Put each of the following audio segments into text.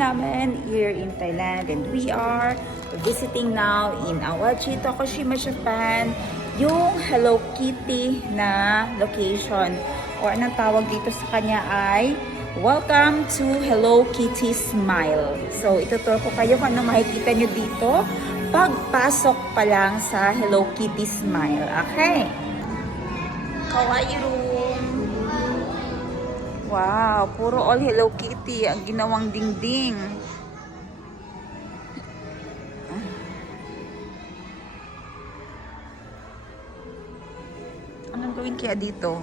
namin here in Thailand, and we are visiting now in Awaji, Tokushima, Japan, yung Hello Kitty na location, or anong tawag dito sa kanya ay Welcome to Hello Kitty Smile. So ituturo ko kayo kung ano makikita nyo dito pagpasok pa lang sa Hello Kitty Smile. Okay, kawaii room. Wow, puro all Hello Kitty ang ginawang dingding. Anong gawin kaya dito?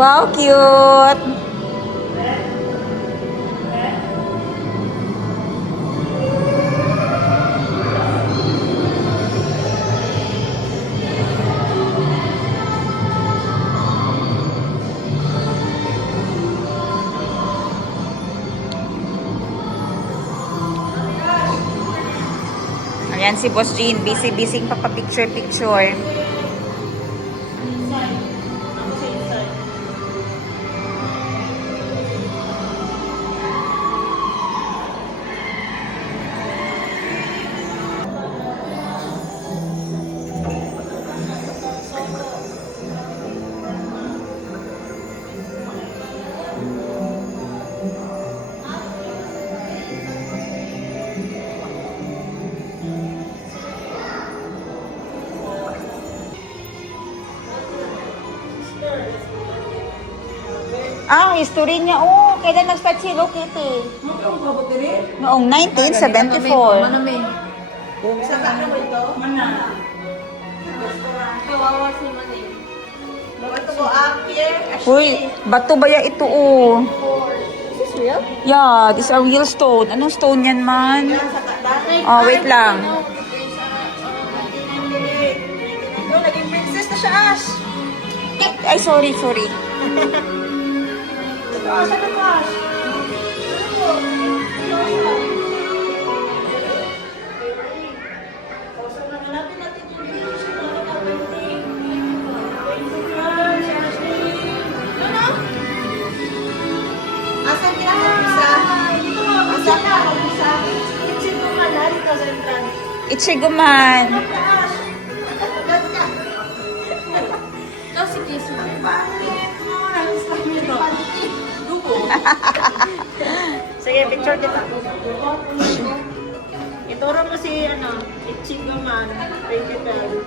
Wow, cute! Ayan si Boss Jean, busy-busy papapicture-picture. Ah, history niya. Oh, kailan nag-start si Hello Kitty? Noong 1974. Uy, bato ba ya ito oh? Is this real? Yeah, this a real stone. Anong stone yan man? Oh, wait lang. Naging princess na siya, Ash. Ay, sorry. Saan na to, Ash? Asan ka na isa? Asan ka na isa? Ichigo nga na dito sa entrance. Ichiguman. Ito si Kisu. Sige, picture kita. Ituro mo si, Ichigo man. Thank you, Tel.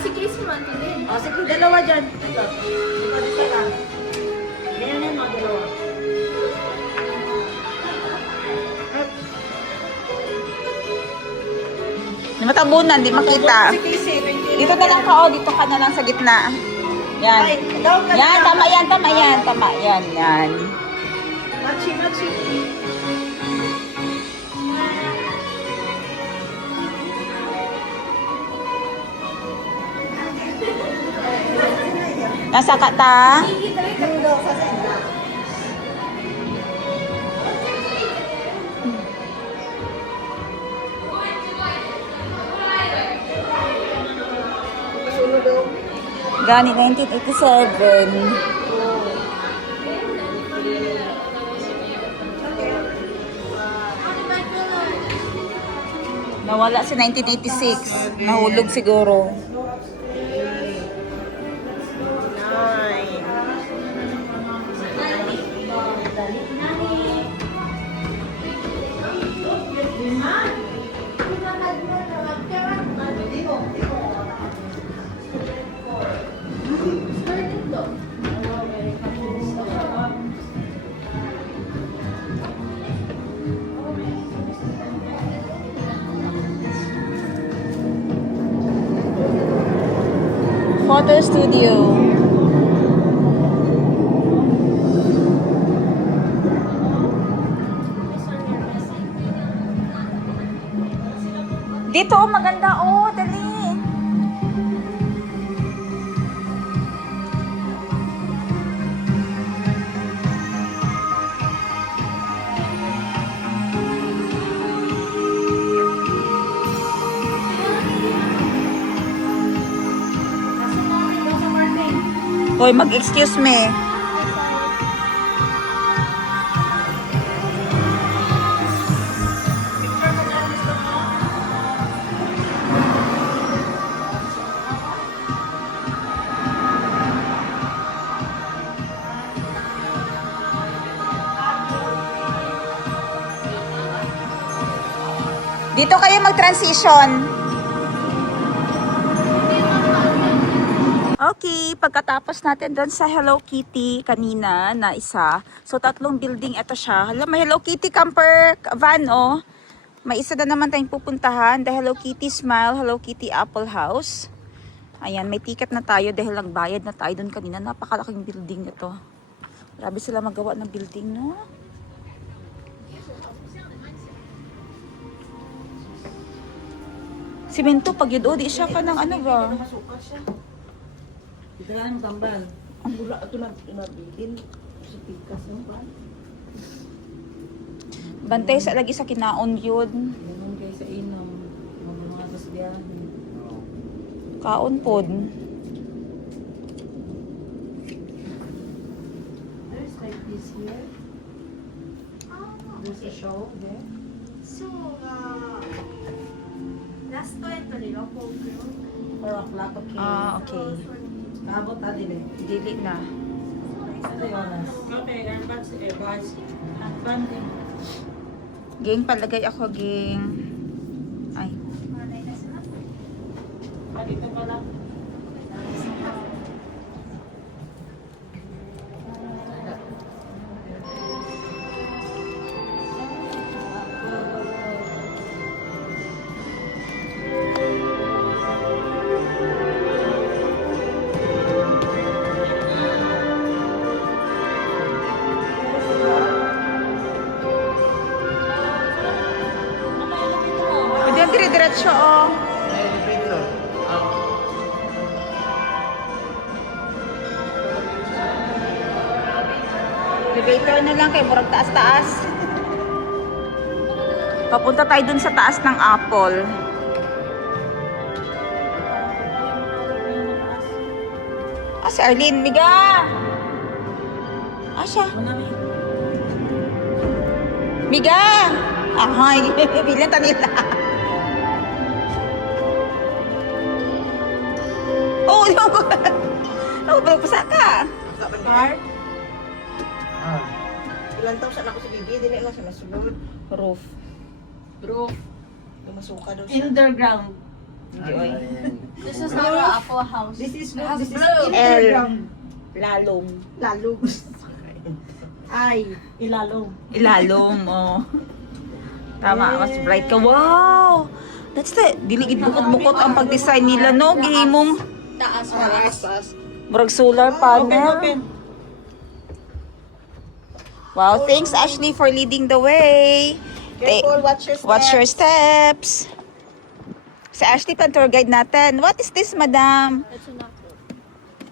Si Chris man din. Sige, dalawa dyan. Ito. Dito lang. Ganyan mo, dalawa. Matabunan, di makita. Si Casey, Dito na lang ka, oh. Dito ka na lang sa gitna. Yan. Yan, tama yan. Yan. Machi. Nasa kata. Gani 1987. Nawala si 1986. Nahulog siguro. Photo studio. Dito, maganda. Oh, dali. Hoy, mag-excuse me. Dito kayo mag-transition. Okay, pagkatapos natin doon sa Hello Kitty kanina na isa. So, 3 building ito siya. Hala, may Hello Kitty camper van, oh. May isa na naman tayong pupuntahan. The Hello Kitty Smile, Hello Kitty Apple House. Ayan, may ticket na tayo dahil nagbayad na tayo doon kanina. Napakalaking building ito. Grabe sila magawa ng building, no? Simento, pag yun, di siya ka ng ano ba? Masukal siya. Ito nga ang tambal. Ang bula ito na pinabilin. Sa pikas mo ba? Bantay sa lagi sa kinaon yun. Ganun kayo sa inom. Mga tas biyahe. Kaon pod. There's like this here. There's a show there. ショーがラストエントリーがフォークよ。 Or a flat of cake. Ah, okay. Kabot na din eh. Dili na. Ano yun? Okay, advance advice. Advance. Ging, palagay ako, ging. Ay. Dito ka lang. Pwede ang dire-diretso, oh. Elevator na lang kay murag taas-taas. Papunta tayo dun sa taas ng Apple. Ah, si Arlene, miga! Ah, siya. Miga! Ahay, bilang ta nila. Oh, no. Oh, pagpasa ka. Heart? Ilan taon sa ako si Bibi, dili nga siya masulod. Roof. Bro, lumasuka daw siya. Underground. Hindi, oy. This is our Apple house. This is It has this is blue. underground. Lalong. Lalong. Ay, ilalong. Ilalong, oh. Tama, mas bright ka. Wow! That's the, diligid bukot-bukot ang pag-design nila, no? Gihimong, Taas mo. murag solar panel. Open. Wow, thanks Ashley for leading the way. Careful, watch your steps. Watch your steps. Si Ashley pa tour guide natin. What is this, madam? It's an apple.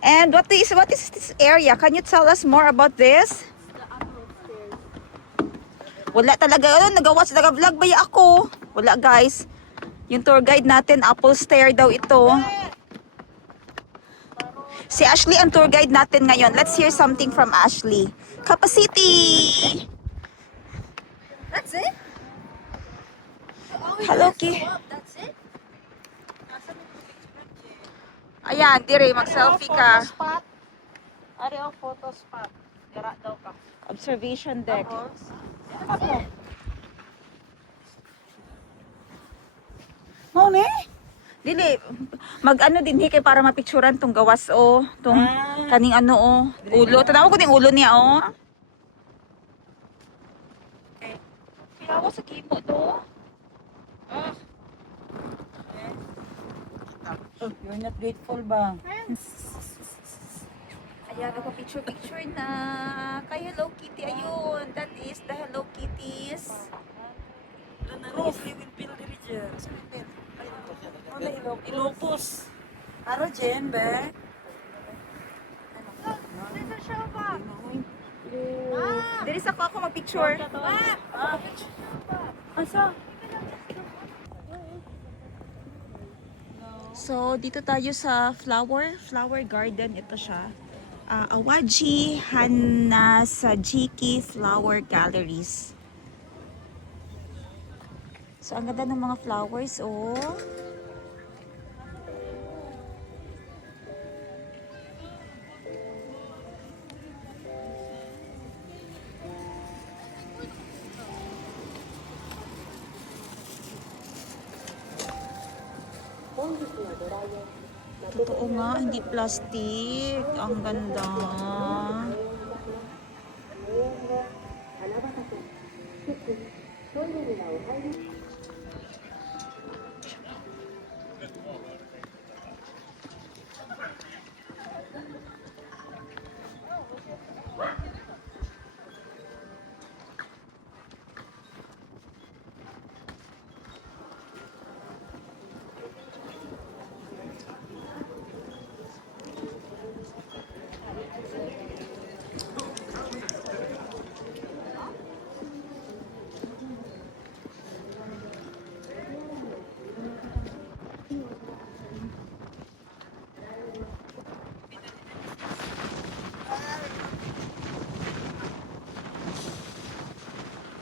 And what is this area? Can you tell us more about this? The apple stairs. Wala talaga. Ano, nag-watch, nag-vlog ba ako? Wala, guys. Yung tour guide natin, Apple Stair daw ito. Si Ashley ang tour guide natin ngayon. Let's hear something from Ashley. Capacity! That's it? Hello, Ki. That's it? Ayan, dire, mag-selfie ka. Ari ang photo spot. Dira daw ka. Observation deck. Mo ne? Dili, mag-ano din kay para mapicturan tong gawas o, tong kaning ano o, ulo. Tanaw ko ding ulo niya o. Kaya ako sa kimo do. You're not grateful ba? Ayan, ako picture na kay Hello Kitty. Ayun, that is the Hello Kitties. Proof. Ano Ilocos. Aro Jen, be? Dili sa ako mag-picture. Asa? So, dito tayo sa flower garden. Ito siya. Awaji Hanasajiki Flower Galleries. So, ang ganda ng mga flowers, oh. Totoo nga, hindi plastic. Ang ganda.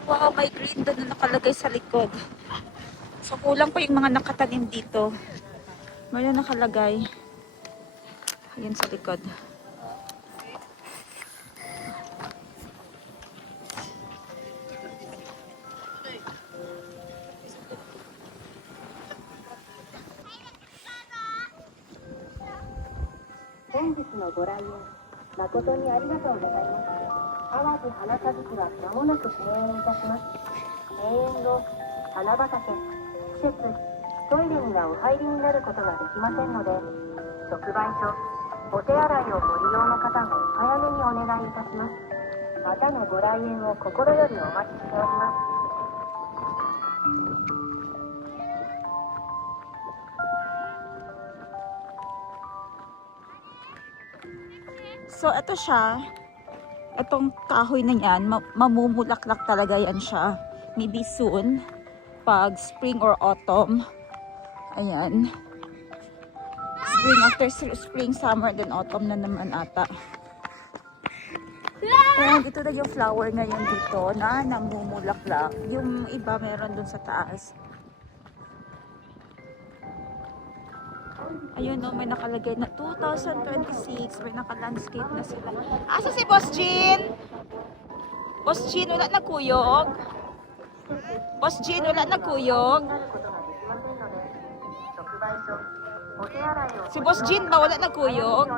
Wow, may green doon na nakalagay sa likod. So, kulang pa yung mga nakatanim dito. Mayroon nakalagay. Ayan sa likod. So, ito siya. Itong kahoy na yan, mamumulaklak talaga yan siya. Maybe soon, pag spring or autumn. Ayan. Spring, after spring, summer, then autumn na naman ata. Ayan, dito na yung flower ngayon dito na namumulaklak. Yung iba meron dun sa taas. Ayun no, may nakalagay na 2026. May naka-landscape na sila. Asa si Boss Jean? Boss Jean, wala nagkuyog? Boss Jean, wala nagkuyog? Si Boss Jean ba wala nagkuyog?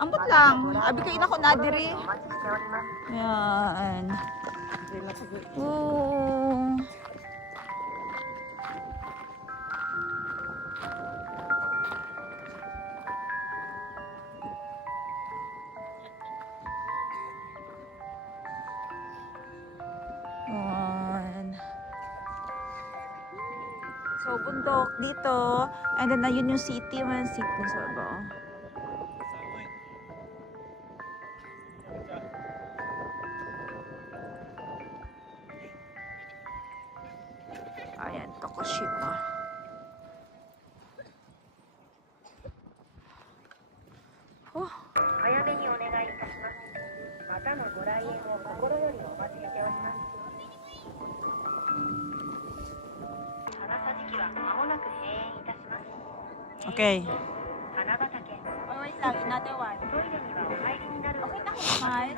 Ambot lang. Abi kayo na ko nadiri. Yan. Oh. So, bundok dito. And then, ayun yung city. May city sa ba? Ayan, Tokushima. Oh. Okay. Oh, wait lang. Another one. Okay na ako, smile.